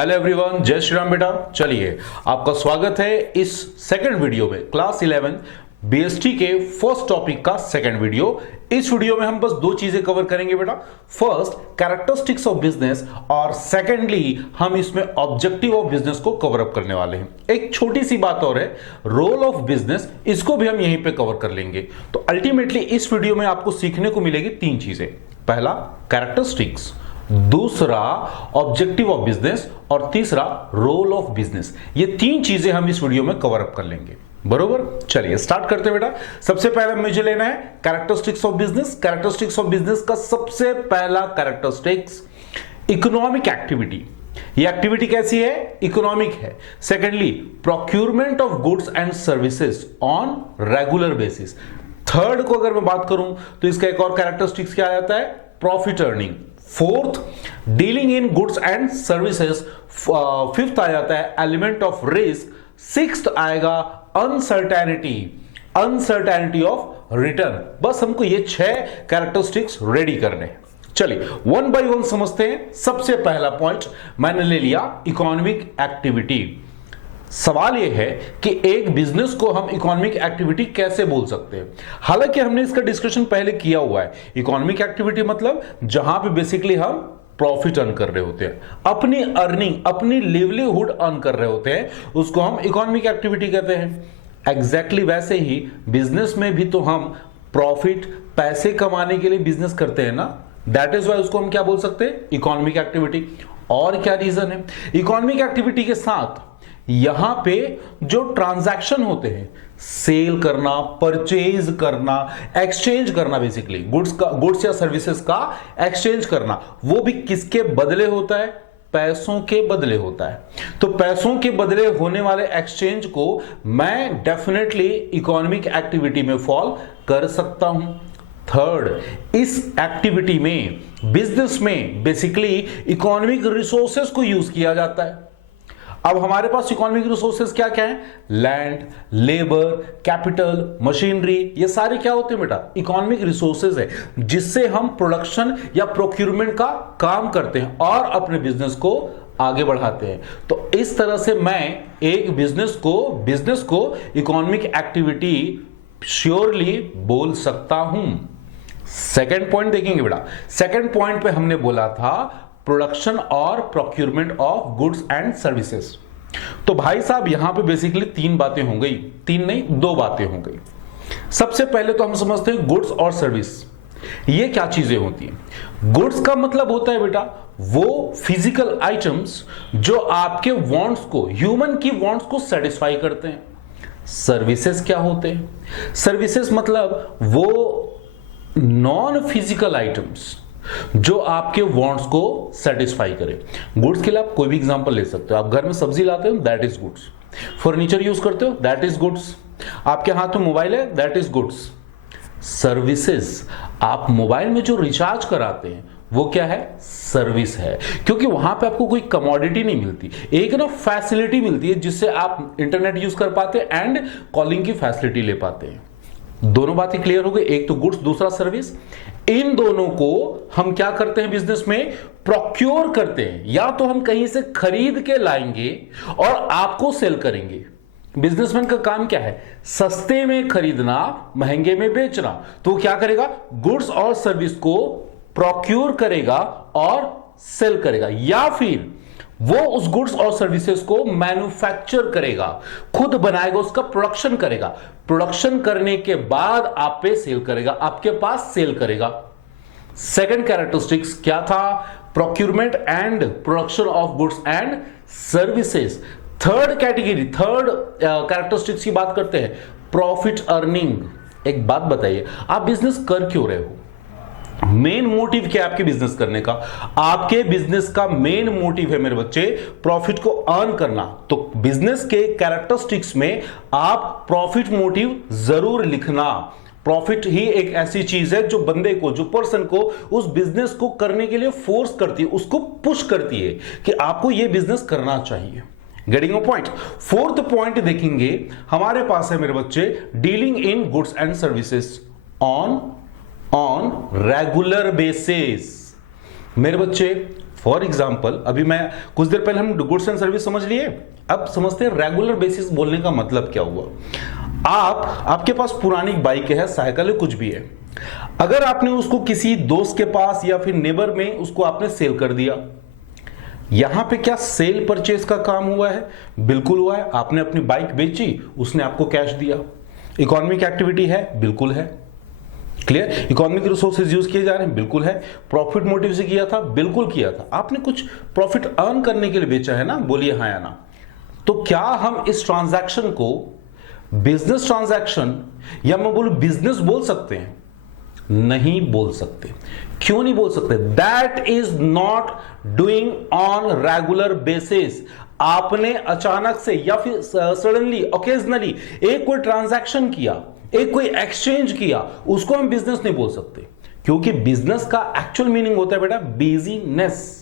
Hello everyone, जय श्री राम बेटा। चलिए, आपका स्वागत है इस सेकंड वीडियो में, क्लास 11 बीएसटी के फर्स्ट टॉपिक का सेकंड वीडियो। इस वीडियो में हम बस दो चीजें कवर करेंगे बेटा। फर्स्ट, कैरेक्टरिस्टिक्स ऑफ बिजनेस, और सेकेंडली हम इसमें ऑब्जेक्टिव ऑफ बिजनेस को कवर अप करने वाले हैं। एक छोटी सी बात और है, रोल ऑफ बिजनेस, इसको भी हम यहीं पे कवर कर लेंगे। तो अल्टीमेटली इस वीडियो में आपको सीखने को मिलेगी तीन चीजें। पहला कैरेक्टरिस्टिक्स, दूसरा ऑब्जेक्टिव ऑफ बिजनेस, और तीसरा रोल ऑफ बिजनेस। ये तीन चीजें हम इस वीडियो में कवर अप कर लेंगे, बरोबर। चलिए स्टार्ट करते हैं बेटा। सबसे पहले मुझे लेना है characteristics of business. Characteristics of business का सबसे पहला कैरेक्टरिस्टिक्स इकोनॉमिक एक्टिविटी। ये एक्टिविटी कैसी है? इकोनॉमिक है। Secondly, procurement of goods and services on regular basis. Third को अगर मैं बात करूं तो इसका एक और कैरेक्टरिस्टिक्स क्या आ जाता है? Profit earning. Fourth, dealing in goods and services. Fifth आ जाता है एलिमेंट ऑफ रिस्क। सिक्स्थ आएगा अनसर्टेनिटी, अनसर्टेनिटी ऑफ रिटर्न। बस हमको ये 6 कैरेक्टरिस्टिक्स रेडी करने हैं। चलिए वन बाय वन समझते हैं। सबसे पहला पॉइंट मैंने ले लिया, इकोनॉमिक एक्टिविटी। सवाल यह है कि एक बिजनेस को हम इकोनॉमिक एक्टिविटी कैसे बोल सकते हैं। हालांकि हमने इसका डिस्कशन पहले किया हुआ है। इकोनॉमिक एक्टिविटी मतलब जहां पे बेसिकली हम प्रॉफिट अर्न कर रहे होते हैं, अपनी अर्निंग, अपनी लिवलीहुड अर्न कर रहे होते हैं, उसको हम इकोनॉमिक एक्टिविटी कहते हैं। एग्जैक्टली वैसे ही बिजनेस में भी तो हम प्रॉफिट, पैसे कमाने के लिए बिजनेस करते हैं ना। दैट इज वाई उसको हम क्या बोल सकते हैं? Economic activity. और क्या रीजन है? इकोनॉमिक एक्टिविटी के साथ यहां पे जो ट्रांजैक्शन होते हैं, सेल करना, परचेज करना, एक्सचेंज करना, बेसिकली गुड्स या सर्विसेज का एक्सचेंज करना, वो भी किसके बदले होता है? पैसों के बदले होता है। तो पैसों के बदले होने वाले एक्सचेंज को मैं डेफिनेटली इकोनॉमिक एक्टिविटी में फॉल कर सकता हूं। थर्ड, इस एक्टिविटी में, बिजनेस में बेसिकली इकोनॉमिक रिसोर्सेज को यूज किया जाता है। अब हमारे पास इकोनॉमिक रिसोर्सेज क्या क्या है? लैंड, लेबर, कैपिटल, मशीनरी, ये सारे क्या होते हैं बेटा? इकोनॉमिक रिसोर्सेज है, जिससे हम प्रोडक्शन या प्रोक्यूरमेंट का काम करते हैं और अपने बिजनेस को आगे बढ़ाते हैं। तो इस तरह से मैं एक बिजनेस को इकोनॉमिक एक्टिविटी श्योरली बोल सकता हूं। सेकेंड पॉइंट देखेंगे बेटा। सेकेंड पॉइंट पे हमने बोला था प्रोडक्शन और procurement of goods and services. तो भाई साहब यहां पे बेसिकली तीन बातें हो गई, तीन नहीं, दो बातें हो गई। सबसे पहले तो हम समझते हैं गुड्स और सर्विस। ये क्या चीजें होती हैं? गुड्स का मतलब होता है बेटा वो फिजिकल आइटम्स जो आपके वांट्स को, ह्यूमन की वांट्स को सेटिस्फाई करते हैं। सर्विसेज क्या होते हैं? सर्विसेज मतलब वो नॉन फिजिकल आइटम्स जो आपके वांट्स को सेटिस्फाई करे। गुड्स के लिए आप कोई भी एग्जांपल ले सकते हो। आप घर में सब्जी लाते हो, that is goods. Furniture use करते हो, दैट इज गुड्स। आपके हाथ में मोबाइल है, दैट इज गुड्स। सर्विसेज, आप मोबाइल में जो रिचार्ज कराते हैं वो क्या है? सर्विस है, क्योंकि वहां पे आपको कोई कमोडिटी नहीं मिलती, एक ना फैसिलिटी मिलती है जिससे आप इंटरनेट यूज कर पाते हैं एंड कॉलिंग की फैसिलिटी ले पाते हैं। दोनों बातें क्लियर हो गई, एक तो गुड्स, दूसरा सर्विस। इन दोनों को हम क्या करते हैं बिजनेस में? प्रोक्योर करते हैं। या तो हम कहीं से खरीद के लाएंगे और आपको सेल करेंगे। बिजनेसमैन का काम क्या है? सस्ते में खरीदना, महंगे में बेचना। तो क्या करेगा? गुड्स और सर्विस को प्रोक्योर करेगा और सेल करेगा, या फिर वो उस गुड्स और सर्विसेज को मैन्युफैक्चर करेगा, खुद बनाएगा, उसका प्रोडक्शन करेगा। प्रोडक्शन करने के बाद आप पे सेल करेगा, आपके पास सेल करेगा। सेकंड कैरेक्टरिस्टिक्स क्या था? Procurement and production of goods and services. Third category, third characteristics की बात करते हैं, प्रॉफिट अर्निंग। एक बात बताइए, आप बिजनेस कर क्यों रहे हो? मेन मोटिव क्या है आपके बिजनेस करने का? आपके बिजनेस का मेन मोटिव है मेरे बच्चे प्रॉफिट को अर्न करना। तो बिजनेस के कैरेक्टरिस्टिक्स में आप प्रॉफिट मोटिव जरूर लिखना। प्रॉफिट ही एक ऐसी चीज है जो बंदे को, जो पर्सन को उस बिजनेस को करने के लिए फोर्स करती है, उसको पुश करती है कि आपको यह बिजनेस करना चाहिए। Getting a point. Fourth point देखेंगे हमारे पास है मेरे बच्चे, dealing in goods and services on regular basis. मेरे बच्चे फॉर एग्जाम्पल अभी मैं कुछ देर पहले हम गुड्स एंड सर्विस समझ लिए, अब समझते हैं रेगुलर बेसिस बोलने का मतलब क्या हुआ। आपके पास पुरानी बाइक है, साइकिल है, कुछ भी है, अगर आपने उसको किसी दोस्त के पास या फिर नेबर में उसको आपने सेल कर दिया, यहां पे क्या सेल परचेज का काम हुआ है? बिल्कुल हुआ है। आपने अपनी बाइक बेची, उसने आपको कैश दिया। इकोनॉमिक एक्टिविटी है? बिल्कुल है। क्लियर? इकोनॉमिक रिसोर्सेज यूज किए जा रहे हैं? बिल्कुल है। प्रॉफिट मोटिव से किया था? बिल्कुल किया था। आपने कुछ प्रॉफिट अर्न करने के लिए बेचा है ना? बोलिए हाँ या ना। तो क्या हम इस ट्रांजैक्शन को बिजनेस ट्रांजैक्शन या मैं बोलूं बिजनेस बोल सकते हैं? नहीं बोल सकते। क्यों नहीं बोल सकते? That is not doing on regular basis. आपने अचानक से या फिर सडनली ओकेजनली एक कोई ट्रांजैक्शन किया, एक कोई एक्सचेंज किया, उसको हम बिजनेस नहीं बोल सकते, क्योंकि बिजनेस का एक्चुअल मीनिंग होता है बेटा बिजीनेस।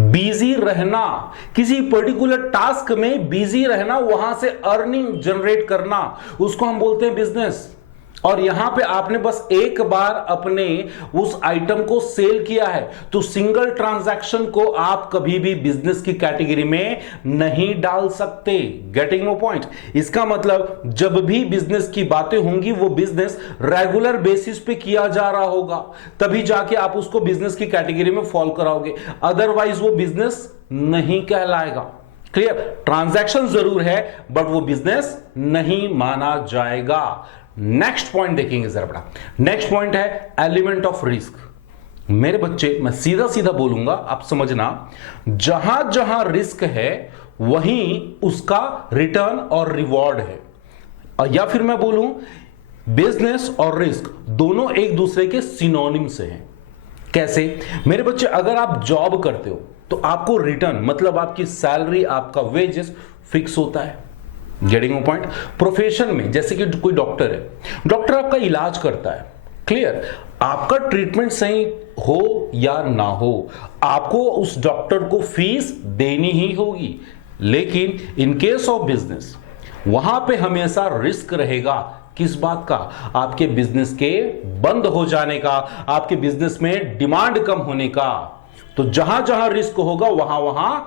बिजी रहना, किसी पर्टिकुलर टास्क में बिजी रहना, वहां से अर्निंग जनरेट करना, उसको हम बोलते हैं बिजनेस। और यहां पे आपने बस एक बार अपने उस आइटम को सेल किया है, तो सिंगल ट्रांजैक्शन को आप कभी भी बिजनेस की कैटेगरी में नहीं डाल सकते। Getting no point? इसका मतलब जब भी बिजनेस की बातें होंगी वो बिजनेस रेगुलर बेसिस पे किया जा रहा होगा, तभी जाके आप उसको बिजनेस की कैटेगरी में फॉलो कराओगे, अदरवाइज वो बिजनेस नहीं कहलाएगा। क्लियर? ट्रांजैक्शन जरूर है बट वो बिजनेस नहीं माना जाएगा। नेक्स्ट पॉइंट देखेंगे जरा बड़ा। नेक्स्ट पॉइंट है एलिमेंट ऑफ रिस्क। मेरे बच्चे, मैं सीधा सीधा बोलूंगा, आप समझना, जहां जहां रिस्क है वहीं उसका रिटर्न और रिवॉर्ड है। या फिर मैं बोलूं बिजनेस और रिस्क दोनों एक दूसरे के सिनोनिम से हैं। कैसे? मेरे बच्चे, अगर आप जॉब करते हो तो आपको रिटर्न मतलब आपकी सैलरी, आपका वेजेस फिक्स होता है। Getting point? प्रोफेशन में जैसे कि कोई डॉक्टर है, डॉक्टर आपका इलाज करता है। क्लियर? आपका ट्रीटमेंट सही हो या ना हो, आपको उस डॉक्टर को फीस देनी ही होगी। लेकिन इन केस ऑफ बिजनेस वहां पे हमेशा रिस्क रहेगा। किस बात का? आपके बिजनेस के बंद हो जाने का, आपके बिजनेस में डिमांड कम होने का। तो जहां जहां रिस्क होगा वहां वहां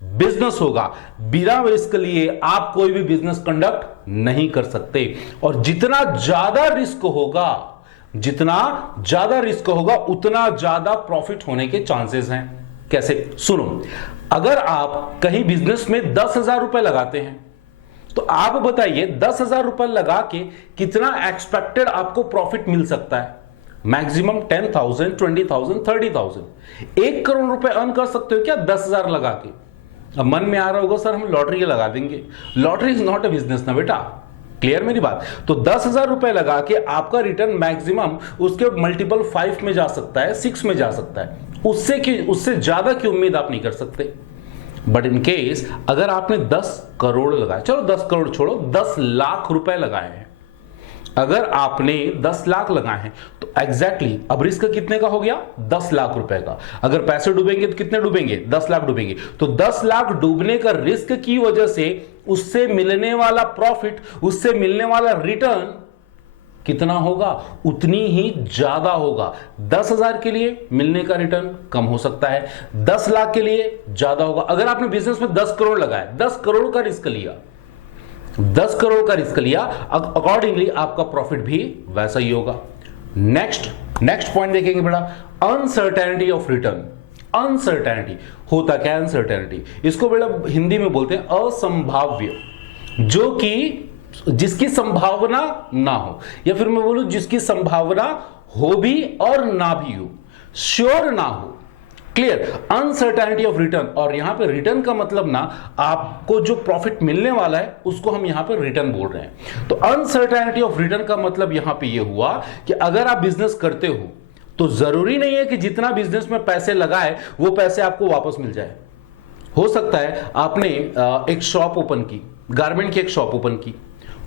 बिजनेस होगा। बिना रिस्क लिए आप कोई भी बिजनेस कंडक्ट नहीं कर सकते। और जितना ज्यादा रिस्क होगा, जितना ज्यादा रिस्क होगा उतना ज्यादा प्रॉफिट होने के चांसेस हैं। कैसे? सुनो, अगर आप कहीं बिजनेस में 10,000 रुपए लगाते हैं तो आप बताइए 10,000 रुपए लगा के कितना एक्सपेक्टेड आपको प्रॉफिट मिल सकता है? मैक्सिमम 10,000, 20,000, 30,000। 1 करोड़ रुपए अर्न कर सकते हो क्या 10,000 लगा के? अब मन में आ रहा होगा सर हम लॉटरी लगा देंगे। Lottery is not a business ना बेटा। क्लियर मेरी बात? तो 10,000 रुपए लगा के आपका रिटर्न मैक्सिमम उसके मल्टीपल 5 में जा सकता है, 6 में जा सकता है। उससे ज्यादा की उम्मीद आप नहीं कर सकते। बट इन केस अगर आपने 10 करोड़ लगाए, चलो 10 करोड़ छोड़ो, 10 लाख रुपए लगाए हैं, अगर आपने 10 लाख लगाए हैं तो एग्जैक्टली अब रिस्क कितने का हो गया? 10 लाख रुपए का। अगर पैसे डूबेंगे तो कितने डूबेंगे? 10 लाख डूबेंगे। तो 10 लाख डूबने का रिस्क की वजह से उससे मिलने वाला प्रॉफिट, उससे मिलने वाला रिटर्न कितना होगा? उतनी ही ज्यादा होगा। 10,000 के लिए मिलने का रिटर्न कम हो सकता है, 10 लाख के लिए ज्यादा होगा। अगर आपने बिजनेस में 10 करोड़ लगाए, 10 करोड़ का रिस्क लिया, 10 करोड़ का रिस्क लिया, अकॉर्डिंगली आपका प्रॉफिट भी वैसा ही होगा। नेक्स्ट पॉइंट देखेंगे बेटा, अनसर्टेनिटी ऑफ रिटर्न। अनसर्टेनिटी होता क्या है? अनसर्टेनिटी इसको बेटा हिंदी में बोलते हैं असंभाव्य, जो कि जिसकी संभावना ना हो, या फिर मैं बोलूं जिसकी संभावना हो भी और ना भी हो, श्योर ना हो। क्लियर? Uncertainty of return. और यहां पे रिटर्न का मतलब ना, आपको जो प्रॉफिट मिलने वाला है उसको हम यहां पे रिटर्न बोल रहे हैं। तो अनसर्टेनिटी ऑफ रिटर्न का मतलब यहां पे ये हुआ कि अगर आप बिजनेस करते हो तो जरूरी नहीं है कि जितना बिजनेस में पैसे लगाए वो पैसे आपको वापस मिल जाए। हो सकता है आपने एक शॉप ओपन की, गारमेंट की एक शॉप ओपन की,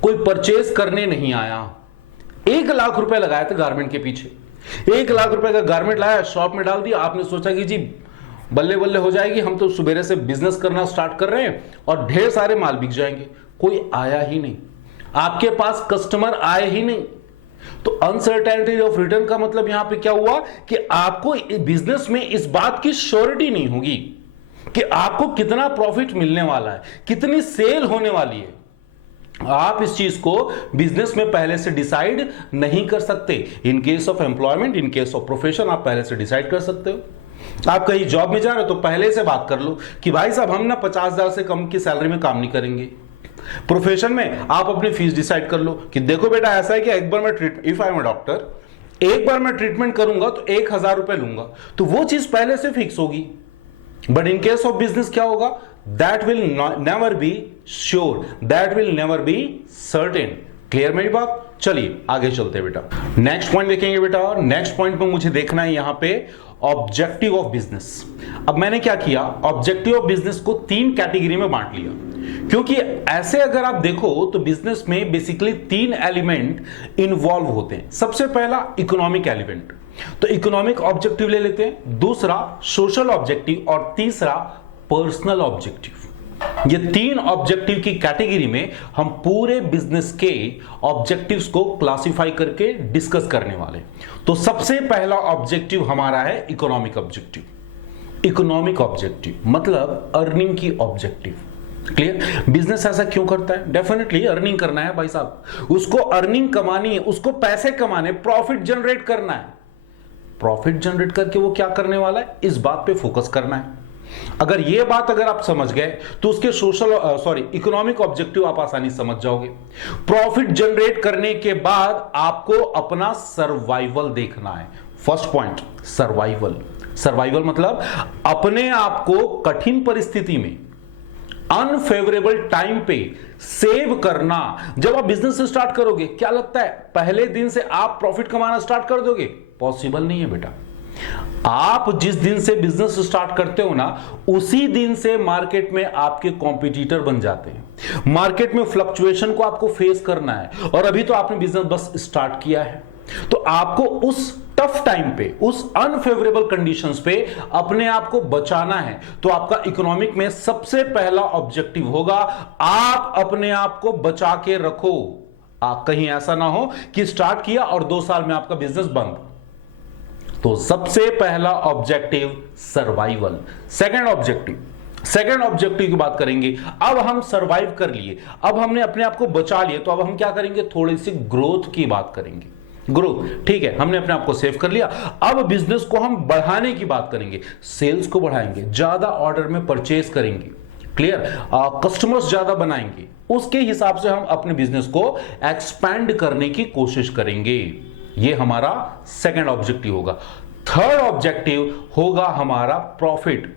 कोई परचेज करने नहीं आया, 1 लाख रुपए लगाए थे गारमेंट के पीछे, 1 लाख रुपए का गारमेंट लाया, शॉप में डाल दिया। आपने सोचा कि जी बल्ले बल्ले हो जाएगी, हम तो सुबेरे से बिजनेस करना स्टार्ट कर रहे हैं और ढेर सारे माल बिक जाएंगे। कोई आया ही नहीं, आपके पास कस्टमर आए ही नहीं। तो अनसर्टेनिटी ऑफ रिटर्न का मतलब यहां पे क्या हुआ कि आपको बिजनेस में इस बात की श्योरिटी नहीं होगी कि आपको कितना प्रॉफिट मिलने वाला है, कितनी सेल होने वाली है। आप इस चीज को बिजनेस में पहले से डिसाइड नहीं कर सकते। In case of employment, in case of profession आप पहले से डिसाइड कर सकते हो। आप कहीं जॉब में जा रहे हो तो पहले से बात कर लो कि भाई साहब हम ना 50,000 से कम की सैलरी में काम नहीं करेंगे। प्रोफेशन में आप अपनी फीस डिसाइड कर लो कि देखो बेटा ऐसा है कि एक बार मैं if I am a doctor, एक बार मैं ट्रीटमेंट करूंगा तो 1,000 रुपए लूंगा, तो वो चीज पहले से फिक्स होगी। But in case of business क्या होगा, that will never be sure, that will never be certain. Clear मेरी बात? चलिए आगे चलते हैं बेटा, नेक्स्ट पॉइंट देखेंगे बेटा। नेक्स्ट पॉइंट में मुझे देखना है यहां पे ऑब्जेक्टिव ऑफ बिजनेस। अब मैंने क्या किया, ऑब्जेक्टिव ऑफ बिजनेस को 3 कैटेगरी में बांट लिया, क्योंकि ऐसे अगर आप देखो तो बिजनेस में बेसिकली 3 एलिमेंट इन्वॉल्व होते हैं। सबसे पहला इकोनॉमिक एलिमेंट, तो इकोनॉमिक ऑब्जेक्टिव ले लेते हैं, दूसरा सोशल ऑब्जेक्टिव और तीसरा पर्सनल ऑब्जेक्टिव। ये 3 ऑब्जेक्टिव की कैटेगरी में हम पूरे बिजनेस के ऑब्जेक्टिव्स को क्लासिफाई करके डिस्कस करने वाले। तो सबसे पहला ऑब्जेक्टिव हमारा है इकोनॉमिक ऑब्जेक्टिव। इकोनॉमिक ऑब्जेक्टिव मतलब अर्निंग की ऑब्जेक्टिव। क्लियर? बिजनेस ऐसा क्यों करता है? डेफिनेटली अर्निंग करना है भाई साहब, उसको अर्निंग कमानी है, उसको पैसे कमाने, प्रॉफिट जनरेट करना है। प्रॉफिट जनरेट करके वो क्या करने वाला है, इस बात पे फोकस करना है। अगर ये बात अगर आप समझ गए तो उसके इकोनॉमिक ऑब्जेक्टिव आप आसानी से समझ जाओगे। प्रॉफिट जनरेट करने के बाद आपको अपना सर्वाइवल देखना है। First point survival. सर्वाइवल मतलब अपने आप को कठिन परिस्थिति में, अनफेवरेबल टाइम पे सेव करना। जब आप बिजनेस स्टार्ट करोगे, क्या लगता है पहले दिन से आप प्रॉफिट कमाना स्टार्ट कर दोगे? पॉसिबल नहीं है बेटा। आप जिस दिन से बिजनेस स्टार्ट करते हो ना, उसी दिन से मार्केट में आपके कॉम्पिटिटर बन जाते हैं। मार्केट में फ्लक्चुएशन को आपको फेस करना है, और अभी तो आपने बिजनेस बस स्टार्ट किया है। तो आपको उस टफ टाइम पे, उस अनफेवरेबल कंडीशंस पे अपने आप को बचाना है। तो आपका इकोनॉमिक में सबसे पहला ऑब्जेक्टिव होगा, आप अपने आप को बचा के रखो। कहीं ऐसा ना हो कि स्टार्ट किया और 2 साल में आपका बिजनेस बंद। तो सबसे पहला ऑब्जेक्टिव सर्वाइवल। सेकंड ऑब्जेक्टिव की बात करेंगे। अब हम सर्वाइव कर लिए, अब हमने अपने आप को बचा लिए, तो अब हम क्या करेंगे, थोड़ी सी ग्रोथ की बात करेंगे। ग्रोथ, ठीक है, हमने अपने आप को सेव कर लिया। अब बिजनेस को हम बढ़ाने की बात करेंगे, सेल्स को बढ़ाएंगे, ज्यादा ऑर्डर में परचेज करेंगे। क्लियर? कस्टमर्स ज्यादा बनाएंगे, उसके हिसाब से हम अपने बिजनेस को एक्सपैंड करने की कोशिश करेंगे। ये हमारा सेकंड ऑब्जेक्टिव होगा। थर्ड ऑब्जेक्टिव होगा हमारा प्रॉफिट।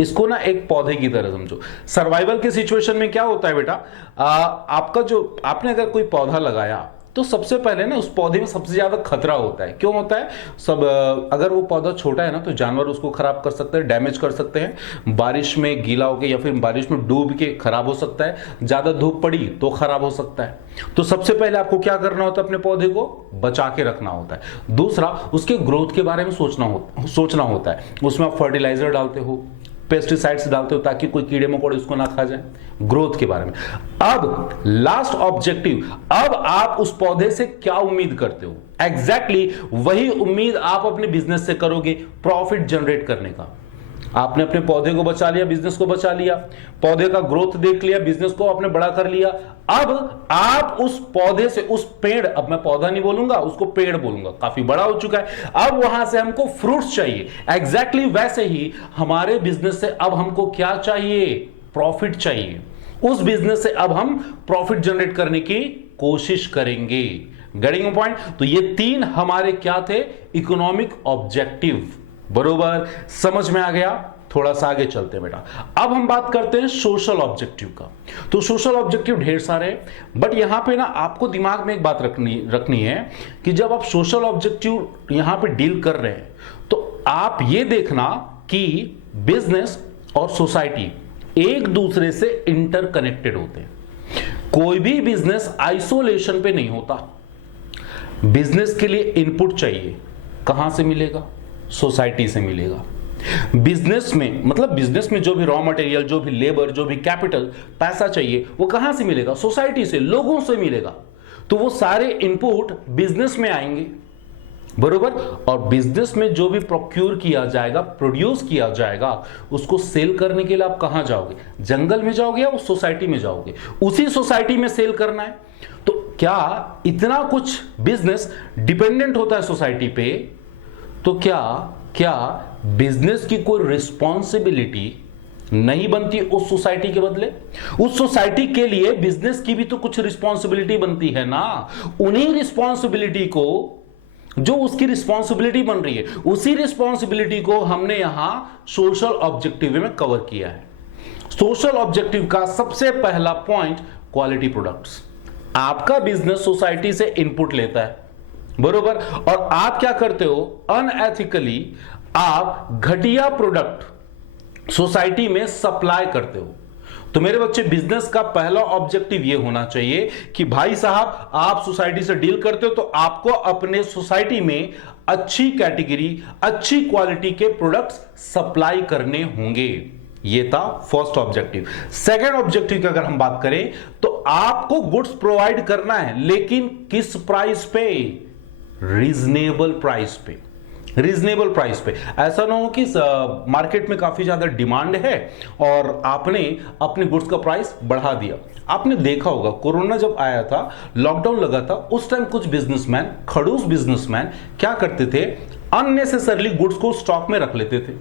इसको ना एक पौधे की तरह समझो। सर्वाइवल के सिचुएशन में क्या होता है बेटा, आपने अगर कोई पौधा लगाया तो सबसे पहले ना उस पौधे में सबसे ज्यादा खतरा होता है। क्यों होता है? अगर वो पौधा छोटा है ना तो जानवर उसको खराब कर सकते हैं, डैमेज कर सकते हैं, बारिश में गीला होकर या फिर बारिश में डूब के खराब हो सकता है, ज्यादा धूप पड़ी तो खराब हो सकता है। तो सबसे पहले आपको क्या करना होता है, अपने पौधे को बचा के रखना होता है। दूसरा, उसके ग्रोथ के बारे में सोचना होता है। उसमें आप फर्टिलाइजर डालते हो, पेस्टिसाइड्स डालते हो ताकि कोई कीड़े मकोड़े उसको ना खा जाए, ग्रोथ के बारे में। अब लास्ट ऑब्जेक्टिव, अब आप उस पौधे से क्या उम्मीद करते हो? एग्जैक्टली वही उम्मीद आप अपने बिजनेस से करोगे, प्रॉफिट जनरेट करने का। आपने अपने पौधे को बचा लिया, बिजनेस को बचा लिया, पौधे का ग्रोथ देख लिया, बिजनेस को आपने बड़ा कर लिया। अब आप उस पौधे से, उस पेड़, अब मैं पौधा नहीं बोलूंगा, उसको पेड़ बोलूंगा, काफी बड़ा हो चुका है, अब वहां से हमको फ्रूट्स चाहिए। एग्जैक्टली वैसे ही हमारे बिजनेस से अब हमको क्या चाहिए? प्रॉफिट चाहिए। उस बिजनेस से अब हम प्रॉफिट जनरेट करने की कोशिश करेंगे। Getting point? तो ये 3 हमारे क्या थे? Economic objective. बरोबर समझ में आ गया? थोड़ा सा आगे चलते हैं बेटा। अब हम बात करते हैं सोशल ऑब्जेक्टिव का। तो सोशल ऑब्जेक्टिव ढेर सारे, बट यहां पे ना आपको दिमाग में एक बात रखनी है कि जब आप सोशल ऑब्जेक्टिव यहां पे डील कर रहे हैं तो आप ये देखना कि बिजनेस और सोसाइटी एक दूसरे से इंटरकनेक्टेड होते हैं। कोई भी बिजनेस आइसोलेशन पे नहीं होता। बिजनेस के लिए इनपुट चाहिए, कहां से मिलेगा? सोसाइटी से मिलेगा। बिजनेस में जो भी रॉ मटेरियल, जो भी लेबर, जो भी कैपिटल, पैसा चाहिए, वो कहां से मिलेगा? सोसाइटी से, लोगों से मिलेगा। तो वो सारे इनपुट बिजनेस में आएंगे, बरोबर। और बिजनेस में जो भी प्रोक्यूर किया जाएगा, प्रोड्यूस किया जाएगा, उसको सेल करने के लिए आप कहां जाओगे? जंगल में जाओगे या उस सोसाइटी में जाओगे? उसी सोसाइटी में सेल करना है। तो क्या इतना कुछ बिजनेस डिपेंडेंट होता है सोसाइटी पे, तो क्या बिजनेस की कोई रिस्पॉन्सिबिलिटी नहीं बनती उस सोसाइटी के बदले? उस सोसाइटी के लिए बिजनेस की भी तो कुछ रिस्पॉन्सिबिलिटी बनती है ना। उन्हीं रिस्पॉन्सिबिलिटी को, जो उसकी रिस्पॉन्सिबिलिटी बन रही है, उसी रिस्पॉन्सिबिलिटी को हमने यहां सोशल ऑब्जेक्टिव में कवर किया है। सोशल ऑब्जेक्टिव का सबसे पहला पॉइंट, क्वालिटी प्रोडक्ट्स। आपका बिजनेस सोसाइटी से इनपुट लेता है, बरोबर, और आप क्या करते हो? अनएथिकली आप घटिया प्रोडक्ट सोसाइटी में सप्लाई करते हो। तो मेरे बच्चे, बिजनेस का पहला ऑब्जेक्टिव यह होना चाहिए कि भाई साहब, आप सोसाइटी से डील करते हो तो आपको अपने सोसाइटी में अच्छी कैटेगरी, अच्छी क्वालिटी के प्रोडक्ट्स सप्लाई करने होंगे। यह था फर्स्ट ऑब्जेक्टिव। सेकंड ऑब्जेक्टिव की अगर हम बात करें तो आपको गुड्स प्रोवाइड करना है, लेकिन किस प्राइस पे? रीजनेबल प्राइस पे। रीजनेबल प्राइस पे। ऐसा ना हो कि मार्केट में काफी ज्यादा डिमांड है और आपने अपने गुड्स का प्राइस बढ़ा दिया। आपने देखा होगा, कोरोना जब आया था, लॉकडाउन लगा था, उस टाइम कुछ बिजनेसमैन, खड़ूस बिजनेसमैन क्या करते थे? अननेसेसरली गुड्स को स्टॉक में रख लेते थे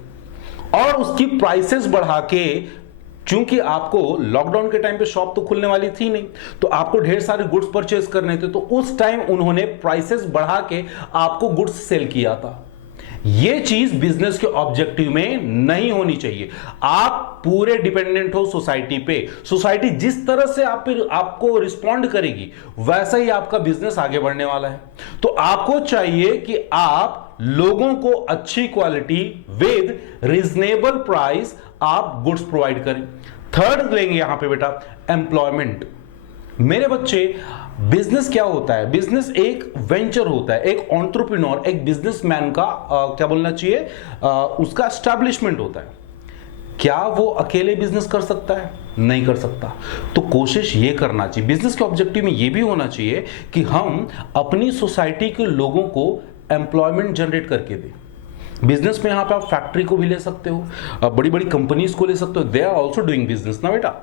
और उसकी प्राइसेस बढ़ा के, क्योंकि आपको लॉकडाउन के टाइम पे शॉप तो खुलने वाली थी नहीं, तो आपको ढेर सारे गुड्स परचेज करने थे, तो उस टाइम उन्होंने प्राइसेस बढ़ा के आपको गुड्स सेल किया था। यह चीज बिजनेस के ऑब्जेक्टिव में नहीं होनी चाहिए। आप पूरे डिपेंडेंट हो सोसाइटी पे। सोसाइटी जिस तरह से आपको रिस्पॉन्ड करेगी, वैसा ही आपका बिजनेस आगे बढ़ने वाला है। तो आपको चाहिए कि आप लोगों को अच्छी क्वालिटी विद रीजनेबल प्राइस आप गुड्स प्रोवाइड करें। थर्ड लेंगे यहां पे बेटा, एम्प्लॉयमेंट। मेरे बच्चे, बिजनेस क्या होता है? बिजनेस एक वेंचर होता है, एक एंटरप्रेन्योर, एक बिजनेसमैन का क्या बोलना चाहिए, उसका एस्टैब्लिशमेंट होता है। क्या वो अकेले बिजनेस कर सकता है? नहीं कर सकता। तो कोशिश ये करना चाहिए, बिजनेस के ऑब्जेक्टिव में ये भी होना चाहिए कि हम अपनी सोसाइटी के लोगों को एम्प्लॉयमेंट जनरेट करके दें। बिजनेस में यहां पे आप फैक्ट्री को भी ले सकते हो, बड़ी बड़ी कंपनीज को ले सकते हो। They are also doing business ना बेटा,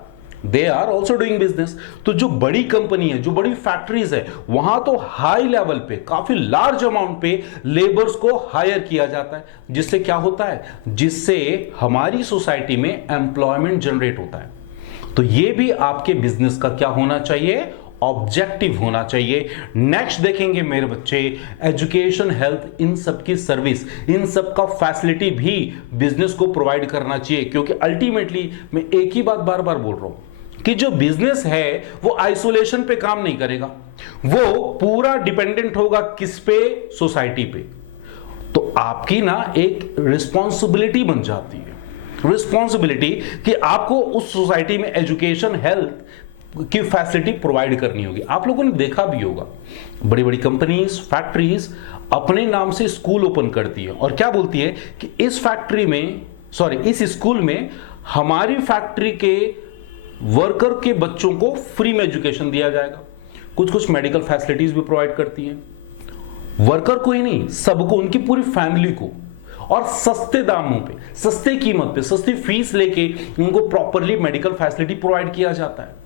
they are also doing business. तो जो बड़ी कंपनी है, जो बड़ी फैक्ट्रीज है, वहां तो हाई लेवल पे, काफी लार्ज अमाउंट पे लेबर्स को हायर किया जाता है, जिससे क्या होता है? जिससे हमारी सोसाइटी में एम्प्लॉयमेंट जनरेट होता है। तो ये भी आपके बिजनेस का क्या होना चाहिए? ऑब्जेक्टिव होना चाहिए। नेक्स्ट देखेंगे मेरे बच्चे, एजुकेशन, हेल्थ, इन सब की सर्विस, इन सब का फैसिलिटी भी बिजनेस को प्रोवाइड करना चाहिए। क्योंकि अल्टीमेटली मैं एक ही बात बार बार बोल रहा हूं कि जो बिजनेस है वो आइसोलेशन पे काम नहीं करेगा, वो पूरा डिपेंडेंट होगा किस पे? सोसाइटी पे। तो आपकी ना एक रिस्पॉन्सिबिलिटी बन जाती है, रिस्पॉन्सिबिलिटी कि आपको उस सोसाइटी में एजुकेशन, हेल्थ की फैसिलिटी प्रोवाइड करनी होगी। आप लोगों ने देखा भी होगा, बड़ी बड़ी कंपनीज, फैक्ट्रीज अपने नाम से स्कूल ओपन करती है और क्या बोलती है कि इस फैक्ट्री में, सॉरी, इस स्कूल में हमारी फैक्ट्री के वर्कर के बच्चों को फ्री में एजुकेशन दिया जाएगा। कुछ कुछ मेडिकल फैसिलिटीज भी प्रोवाइड करती हैं, वर्कर को ही नहीं, सबको, उनकी पूरी फैमिली को, और सस्ते दामों पे, सस्ते कीमत पे, सस्ती फीस लेके उनको प्रॉपरली मेडिकल फैसिलिटी प्रोवाइड किया जाता है।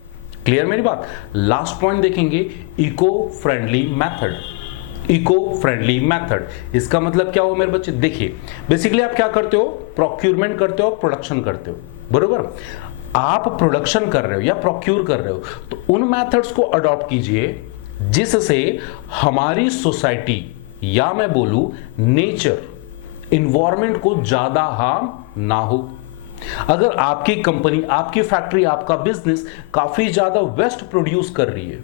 क्लियर मेरी बात? लास्ट पॉइंट देखेंगे, eco friendly method. Eco friendly method, इसका मतलब क्या हो मेरे बच्चे? देखिए, बेसिकली आप क्या करते हो? प्रोक्यूरमेंट करते हो, प्रोडक्शन करते हो, बरोबर। आप प्रोडक्शन कर रहे हो या प्रोक्यूर कर रहे हो, तो उन मेथड्स को अडॉप्ट कीजिए जिससे हमारी सोसाइटी, या मैं बोलूं नेचर, इन्वायरमेंट को ज्यादा हार्म ना हो। अगर आपकी कंपनी, आपकी फैक्ट्री, आपका बिजनेस काफी ज्यादा वेस्ट प्रोड्यूस कर रही है,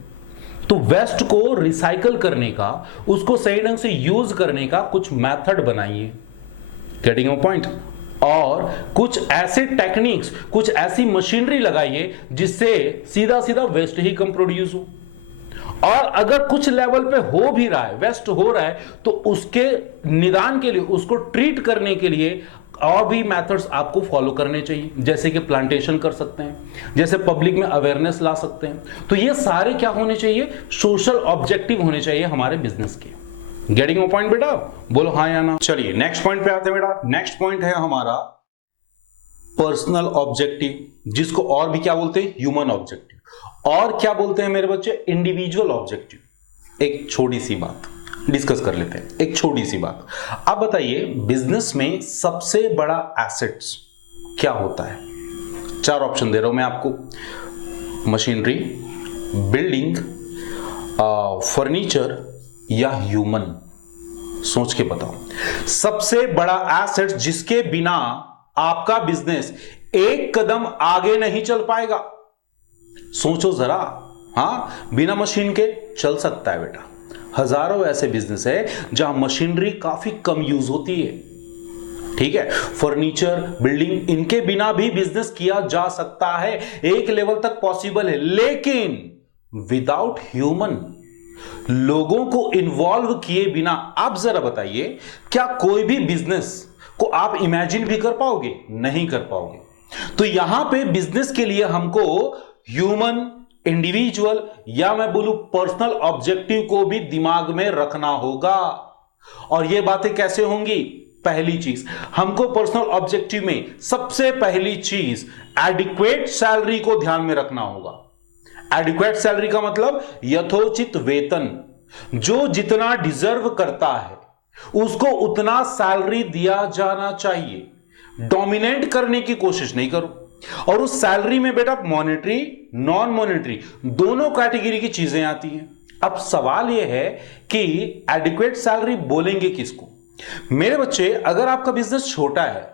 तो वेस्ट को रिसाइकल करने का, उसको सही ढंग से यूज करने का कुछ मेथड बनाइए। Getting my point? और कुछ ऐसे टेक्निक्स, कुछ ऐसी मशीनरी लगाइए जिससे सीधा सीधा वेस्ट ही कम प्रोड्यूस हो। और अगर कुछ लेवल पे हो भी रहा है, वेस्ट हो रहा है, तो उसके निदान के लिए, उसको ट्रीट करने के लिए और भी मेथड्स आपको फॉलो करने चाहिए, जैसे कि प्लांटेशन कर सकते हैं, जैसे पब्लिक में अवेयरनेस ला सकते हैं। तो ये सारे क्या होने चाहिए, सोशल ऑब्जेक्टिव होने चाहिए हमारे बिजनेस के। गेटिंग अ पॉइंट बेटा, बोलो हाँ या ना। चलिए नेक्स्ट पॉइंट पे आते हैं बेटा। नेक्स्ट पॉइंट है हमारा पर्सनल ऑब्जेक्टिव, जिसको और भी क्या बोलते हैं, ह्यूमन ऑब्जेक्टिव, और क्या बोलते हैं मेरे बच्चे, इंडिविजुअल ऑब्जेक्टिव। एक छोटी सी बात डिस्कस कर लेते हैं, एक छोटी सी बात। आप बताइए बिजनेस में सबसे बड़ा एसेट्स क्या होता है? 4 ऑप्शन दे रहा हूं मैं आपको, मशीनरी, बिल्डिंग, फर्नीचर या ह्यूमन। सोच के बताओ, सबसे बड़ा एसेट जिसके बिना आपका बिजनेस एक कदम आगे नहीं चल पाएगा। सोचो जरा। हां, बिना मशीन के चल सकता है बेटा। हजारों ऐसे बिजनेस है जहां मशीनरी काफी कम यूज होती है, ठीक है। फर्नीचर, बिल्डिंग, इनके बिना भी बिजनेस किया जा सकता है, एक लेवल तक पॉसिबल है, लेकिन विदाउट ह्यूमन, लोगों को इन्वॉल्व किए बिना आप जरा बताइए, क्या कोई भी बिजनेस को आप इमेजिन भी कर पाओगे? नहीं कर पाओगे। तो यहां पे बिजनेस के लिए हमको ह्यूमन, इंडिविजुअल या मैं बोलूं पर्सनल ऑब्जेक्टिव को भी दिमाग में रखना होगा। और ये बातें कैसे होंगी? पहली चीज, हमको पर्सनल ऑब्जेक्टिव में सबसे पहली चीज एडिक्वेट सैलरी को ध्यान में रखना होगा। एडिक्वेट सैलरी का मतलब यथोचित वेतन, जो जितना डिजर्व करता है उसको उतना सैलरी दिया जाना चाहिए। डोमिनेट करने की कोशिश नहीं करो। और उस सैलरी में बेटा मॉनेटरी, नॉन मॉनेटरी दोनों कैटेगरी की चीजें आती हैं। अब सवाल यह है कि एडिक्वेट सैलरी बोलेंगे किसको? मेरे बच्चे, अगर आपका बिजनेस छोटा है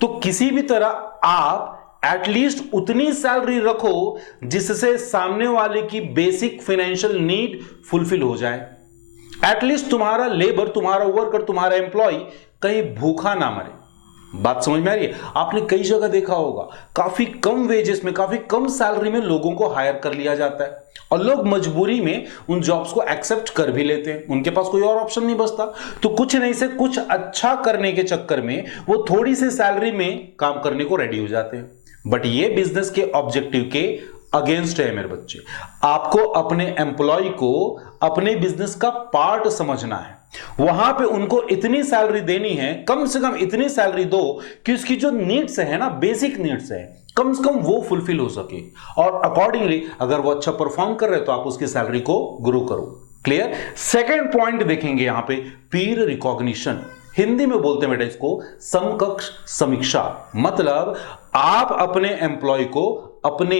तो किसी भी तरह आप एटलीस्ट उतनी सैलरी रखो जिससे सामने वाले की बेसिक फाइनेंशियल नीड फुलफिल हो जाए। एटलीस्ट तुम्हारा लेबर, तुम्हारा वर्कर, तुम्हारा एम्प्लॉय कहीं भूखा ना मरे। बात समझ में आ रही है? आपने कई जगह देखा होगा, काफी कम वेजेस में, काफी कम सैलरी में लोगों को हायर कर लिया जाता है और लोग मजबूरी में उन जॉब्स को एक्सेप्ट कर भी लेते हैं, उनके पास कोई और ऑप्शन नहीं बचता। तो कुछ नहीं से कुछ अच्छा करने के चक्कर में वो थोड़ी सी सैलरी में काम करने को रेडी हो जाते हैं। बट ये बिजनेस के ऑब्जेक्टिव के अगेंस्ट है मेरे बच्चे। आपको अपने एम्प्लॉय को अपने बिजनेस का पार्ट समझना है। वहां पे उनको इतनी सैलरी देनी है, कम से कम इतनी सैलरी दो कि उसकी जो नीड्स है ना, बेसिक नीड्स है, कम से कम वो फुलफिल हो सके। और अकॉर्डिंगली अगर वो अच्छा परफॉर्म कर रहे हैं तो आप उसकी सैलरी को ग्रो करो। क्लियर? सेकेंड पॉइंट देखेंगे यहां पे, पीर रिकॉग्निशन। हिंदी में बोलते हैं बेटा इसको समकक्ष समीक्षा। मतलब आप अपने एम्प्लॉय को अपने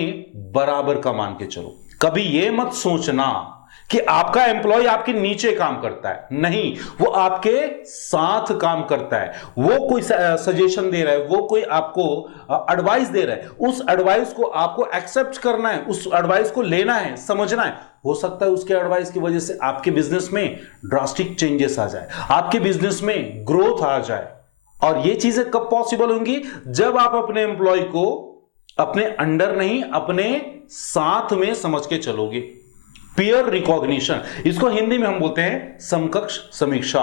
बराबर का मान के चलो। कभी यह मत सोचना कि आपका एम्प्लॉय आपके नीचे काम करता है, नहीं, वो आपके साथ काम करता है। वो कोई सजेशन दे रहा है, वो कोई आपको एडवाइस दे रहा है, उस एडवाइस को आपको एक्सेप्ट करना है, उस एडवाइस को लेना है, समझना है। हो सकता है उसके एडवाइस की वजह से आपके बिजनेस में ड्रास्टिक चेंजेस आ जाए, आपके बिजनेस में ग्रोथ आ जाए। और ये चीजें कब पॉसिबल होंगी? जब आप अपने एम्प्लॉय को अपने अंडर नहीं, अपने साथ में समझ के चलोगे। पीयर रिकॉग्निशन, इसको हिंदी में हम बोलते हैं समकक्ष समीक्षा।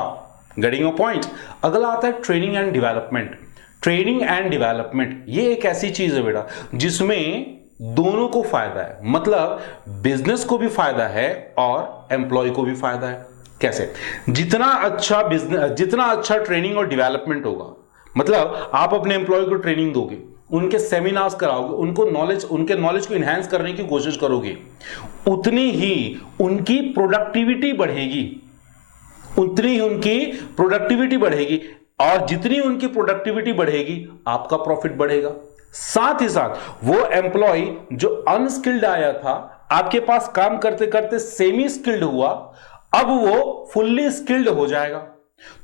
Getting a point? अगला आता है training and development. Training and development ये एक ऐसी चीज है बेटा जिसमें दोनों को फायदा है। मतलब बिजनेस को भी फायदा है और एम्प्लॉय को भी फायदा है। कैसे? जितना अच्छा बिजनेस, जितना अच्छा ट्रेनिंग और डेवलपमेंट होगा, मतलब आप अपने एम्प्लॉय को ट्रेनिंग दोगे, उनके सेमिनार्स कराओगे, उनको नॉलेज, उनके नॉलेज को इनहैंस करने की कोशिश करोगे, उतनी ही उनकी प्रोडक्टिविटी बढ़ेगी, उतनी ही उनकी प्रोडक्टिविटी बढ़ेगी। और जितनी उनकी प्रोडक्टिविटी बढ़ेगी आपका प्रॉफिट बढ़ेगा। साथ ही साथ वो एम्प्लॉय जो अनस्किल्ड आया था, आपके पास काम करते करते सेमी स्किल्ड हुआ, अब वो फुल्ली स्किल्ड हो जाएगा।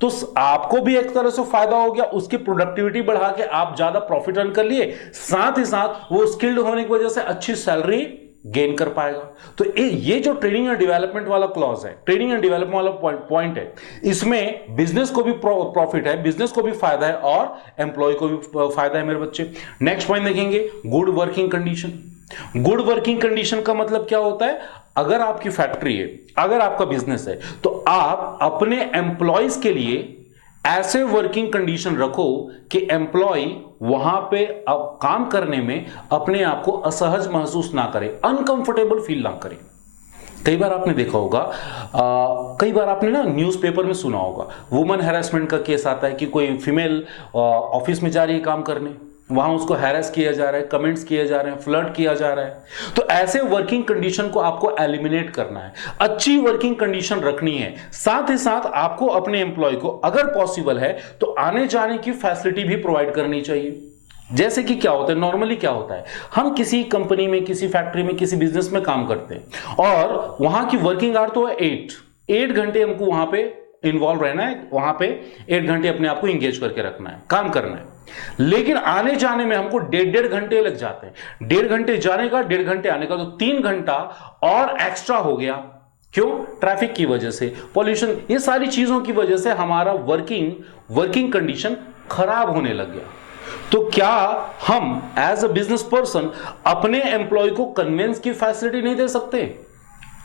तो आपको भी एक तरह से फायदा हो गया, उसकी प्रोडक्टिविटी बढ़ा के आप ज्यादा प्रॉफिट अर्न कर लिए, साथ ही साथ वो स्किल्ड होने की वजह से अच्छी सैलरी गेन कर पाएगा। तो ये जो ट्रेनिंग एंड डेवलपमेंट वाला क्लॉज है, ट्रेनिंग एंड डेवलपमेंट वाला पॉइंट है, इसमें बिजनेस को भी प्रॉफिट है, बिजनेस को भी फायदा है और एम्प्लॉय को भी फायदा है मेरे बच्चे। नेक्स्ट पॉइंट देखेंगे, good working condition. Good working condition का मतलब क्या होता है? अगर आपकी फैक्ट्री है, अगर आपका बिजनेस है, तो आप अपने एम्प्लॉयज के लिए ऐसे वर्किंग कंडीशन रखो कि एम्प्लॉय वहां पे अब काम करने में अपने आप को असहज महसूस ना करे, अनकंफर्टेबल फील ना करे। कई बार आपने देखा होगा, कई बार आपने ना न्यूज़पेपर में सुना होगा, वुमेन हैरेसमेंट का केस आता है कि कोई फीमेल ऑफिस में जा रही है काम करने, वहां उसको हैरेस किया जा रहा है, कमेंट्स किए जा रहे हैं, फ्लर्ट किया जा रहा है। तो ऐसे वर्किंग कंडीशन को आपको एलिमिनेट करना है, अच्छी वर्किंग कंडीशन रखनी है। साथ ही साथ आपको अपने एम्प्लॉय को अगर पॉसिबल है तो आने जाने की फैसिलिटी भी प्रोवाइड करनी चाहिए। जैसे कि क्या होता है, नॉर्मली क्या होता है, हम किसी कंपनी में, किसी फैक्ट्री में, किसी बिजनेस में काम करते हैं और वहां की वर्किंग आवर तो है 8 घंटे हमको वहां पे इन्वॉल्व रहना है, वहां पे 8 घंटे अपने आप को इंगेज करके रखना है, काम करना है। लेकिन आने जाने में हमको 1.5 घंटे लग जाते हैं, 1.5 घंटे जाने का, 1.5 घंटे आने का, तो 3 घंटा और एक्स्ट्रा हो गया। क्यों? ट्रैफिक की वजह से, पॉल्यूशन, ये सारी चीजों की वजह से हमारा वर्किंग कंडीशन खराब होने लग गया। तो क्या हम एज अ बिजनेस पर्सन अपने एम्प्लॉय को कन्वेंस की फैसिलिटी नहीं दे सकते?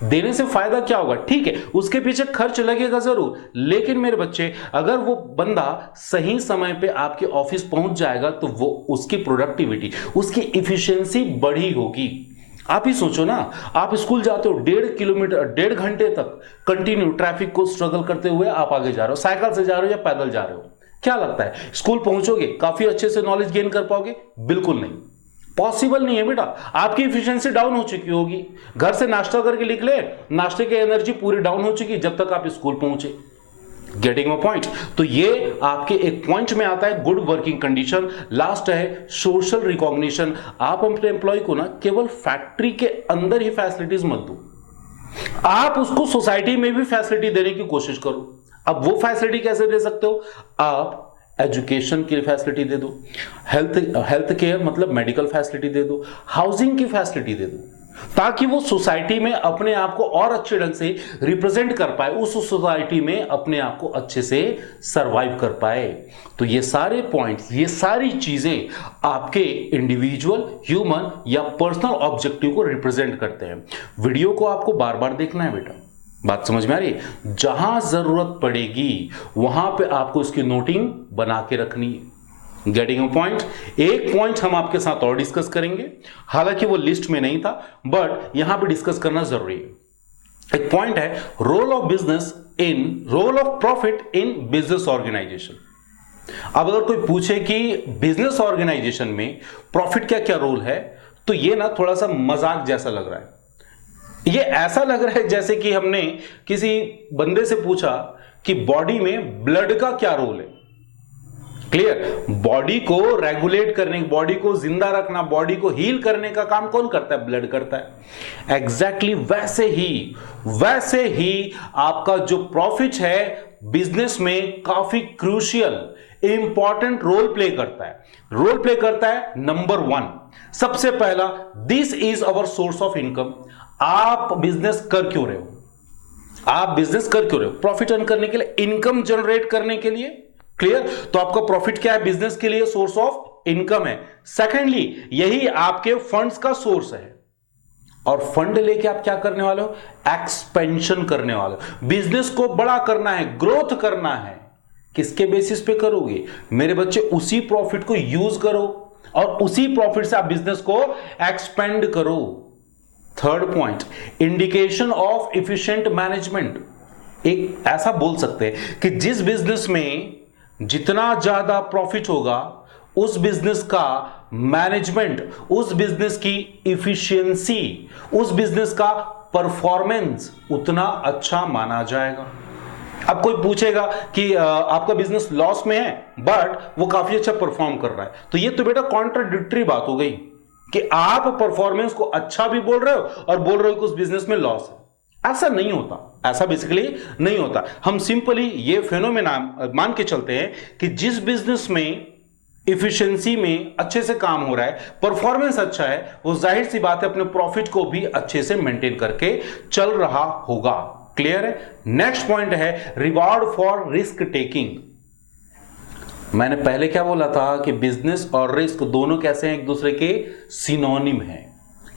देने से फायदा क्या होगा? ठीक है, उसके पीछे खर्च लगेगा जरूर, लेकिन मेरे बच्चे, अगर वो बंदा सही समय पे आपके ऑफिस पहुंच जाएगा तो वो उसकी प्रोडक्टिविटी, उसकी इफिशियंसी बढ़ी होगी। आप ही सोचो ना, आप स्कूल जाते हो, 1.5 किलोमीटर, 1.5 घंटे तक कंटिन्यू ट्रैफिक को स्ट्रगल करते हुए आप आगे जा रहे हो, साइकिल से जा रहे हो या पैदल जा रहे हो, क्या लगता है स्कूल पहुंचोगे, काफी अच्छे से नॉलेज गेन कर पाओगे? बिल्कुल नहीं, पॉसिबल नहीं है बेटा। आपकी एफिशिएंसी डाउन हो चुकी होगी, घर से नाश्ता करके निकले, नाश्ते की एनर्जी पूरी डाउन हो चुकी जब तक आप स्कूल पहुंचे। Getting my point? तो ये आपके एक पॉइंट में आता है गुड वर्किंग कंडीशन। लास्ट है सोशल रिकॉग्निशन। आप अपने एम्प्लॉय को ना केवल फैक्ट्री के अंदर ही फैसिलिटीज मत दो, आप उसको सोसाइटी में भी फैसिलिटी देने की कोशिश करो। अब वो फैसिलिटी कैसे दे सकते हो? आप एजुकेशन की फैसिलिटी दे दो, हेल्थ केयर मतलब मेडिकल फैसिलिटी दे दो, हाउसिंग की फैसिलिटी दे दो, ताकि वो सोसाइटी में अपने आप को और अच्छे ढंग से रिप्रेजेंट कर पाए, उस सोसाइटी में अपने आप को अच्छे से सरवाइव कर पाए। तो ये सारे पॉइंट्स, ये सारी चीजें आपके इंडिविजुअल, ह्यूमन या पर्सनल ऑब्जेक्टिव को रिप्रेजेंट करते हैं। वीडियो को आपको बार बार देखना है बेटा, बात समझ में आ रही है? जहां जरूरत पड़ेगी वहां पे आपको इसकी नोटिंग बना के रखनी है। Getting a point? एक पॉइंट हम आपके साथ और डिस्कस करेंगे, हालांकि वो लिस्ट में नहीं था, बट यहां पे डिस्कस करना जरूरी है। एक पॉइंट है role of profit in business organisation. अब अगर कोई पूछे कि बिजनेस ऑर्गेनाइजेशन में प्रॉफिट क्या क्या रोल है, तो ये ना थोड़ा सा मजाक जैसा लग रहा है। ये ऐसा लग रहा है जैसे कि हमने किसी बंदे से पूछा कि बॉडी में ब्लड का क्या रोल है। क्लियर? बॉडी को रेगुलेट करने, बॉडी को जिंदा रखना, बॉडी को हील करने का काम कौन करता है? ब्लड करता है। एग्जैक्टली वैसे ही आपका जो प्रॉफिट है बिजनेस में काफी क्रूशियल, इंपॉर्टेंट रोल प्ले करता है। नंबर 1, सबसे पहला, this is our source of income. आप बिजनेस कर क्यों रहे हो? प्रॉफिट अर्न करने के लिए, इनकम जनरेट करने के लिए। क्लियर? तो आपका प्रॉफिट क्या है? बिजनेस के लिए सोर्स ऑफ इनकम है। सेकेंडली, यही आपके फंड्स का सोर्स है, और फंड लेके आप क्या करने वाले हो? एक्सपेंशन करने वाले हो, बिजनेस को बड़ा करना है, ग्रोथ करना है। किसके बेसिस पे करोगे मेरे बच्चे? उसी प्रॉफिट को यूज करो और उसी प्रॉफिट से आप बिजनेस को एक्सपेंड करो। Third point, indication of efficient management. एक ऐसा बोल सकते हैं कि जिस बिजनेस में जितना ज्यादा प्रॉफिट होगा, उस बिजनेस का मैनेजमेंट, उस बिजनेस की इफिशियंसी, उस बिजनेस का परफॉर्मेंस उतना अच्छा माना जाएगा। अब कोई पूछेगा कि आपका बिजनेस लॉस में है बट वो काफी अच्छा परफॉर्म कर रहा है, तो ये तो बेटा कॉन्ट्राडिक्टरी बात हो गई कि आप परफॉर्मेंस को अच्छा भी बोल रहे हो और बोल रहे हो कि उस बिजनेस में लॉस है। ऐसा नहीं होता, ऐसा बेसिकली नहीं होता। हम सिंपली ये फेनोमेना मान के चलते हैं कि जिस बिजनेस में इफिशिएंसी में अच्छे से काम हो रहा है, परफॉर्मेंस अच्छा है, वो जाहिर सी बात है अपने प्रॉफिट को भी अच्छे से मेंटेन करके चल रहा होगा। क्लियर है? नेक्स्ट पॉइंट है रिवॉर्ड फॉर रिस्क टेकिंग। मैंने पहले क्या बोला था कि बिजनेस और रिस्क दोनों कैसे हैं? एक दूसरे के सिनोनिम हैं।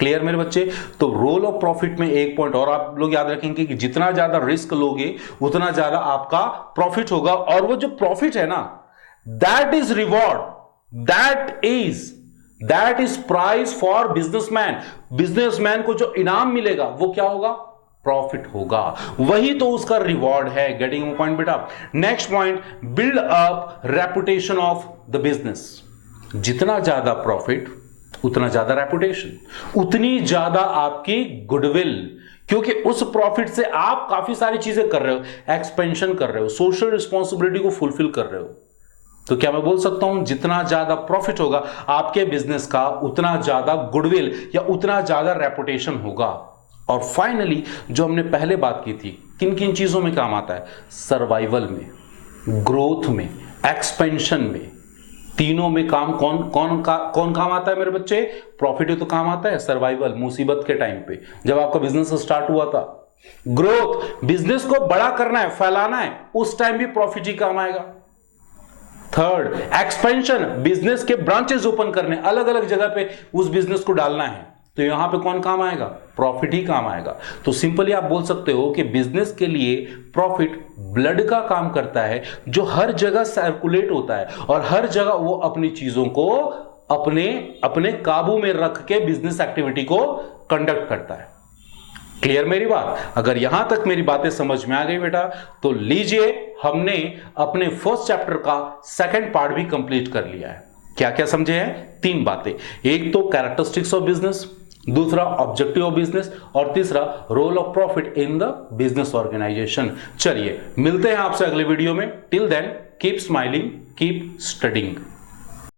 क्लियर मेरे बच्चे? तो रोल ऑफ प्रॉफिट में एक पॉइंट और आप लोग याद रखेंगे कि जितना ज्यादा रिस्क लोगे उतना ज्यादा आपका प्रॉफिट होगा, और वो जो प्रॉफिट है ना, that is reward, that is price for businessman. Businessman को जो इनाम मिलेगा वो क्या होगा? प्रॉफिट होगा, वही तो उसका रिवॉर्ड है। गेटिंग पॉइंट बेटा? Next point, build up reputation of the business. जितना ज्यादा प्रॉफिट उतना ज्यादा रेपुटेशन, उतनी ज्यादा आपकी गुडविल, क्योंकि उस प्रॉफिट से आप काफी सारी चीजें कर रहे हो, एक्सपेंशन कर रहे हो, सोशल रिस्पॉन्सिबिलिटी को फुलफिल कर रहे हो। तो क्या मैं बोल सकता हूं जितना ज्यादा प्रॉफिट होगा आपके बिजनेस का उतना ज्यादा गुडविल या उतना ज्यादा रेपुटेशन होगा। और फाइनली जो हमने पहले बात की थी, किन किन चीजों में काम आता है? सर्वाइवल में, ग्रोथ में, एक्सपेंशन में, तीनों में काम कौन काम आता है मेरे बच्चे? प्रॉफिट ही तो काम आता है। सर्वाइवल, मुसीबत के टाइम पे जब आपका बिजनेस स्टार्ट हुआ था, ग्रोथ, बिजनेस को बड़ा करना है, फैलाना है, उस टाइम भी प्रॉफिट ही काम आएगा। थर्ड, एक्सपेंशन, बिजनेस के ब्रांचेस ओपन करने, अलग अलग जगह पे उस बिजनेस को डालना है, तो यहां पे कौन काम आएगा? प्रॉफिट ही काम आएगा। तो सिंपली आप बोल सकते हो कि बिजनेस के लिए प्रॉफिट ब्लड का काम करता है, जो हर जगह सर्कुलेट होता है और हर जगह वो अपनी चीजों को अपने काबू में रख के बिजनेस एक्टिविटी को कंडक्ट करता है। क्लियर मेरी बात? अगर यहां तक मेरी बातें समझ में आ गई बेटा, तो लीजिए, हमने अपने फर्स्ट चैप्टर का सेकंड पार्ट भी कंप्लीट कर लिया है। क्या क्या समझे हैं? 3 बातें। एक तो कैरेक्टरिस्टिक्स ऑफ बिजनेस, दूसरा ऑब्जेक्टिव ऑफ बिजनेस, और तीसरा role of profit in the business organisation. चलिए मिलते हैं आपसे अगले वीडियो में। Till then keep smiling, keep studying.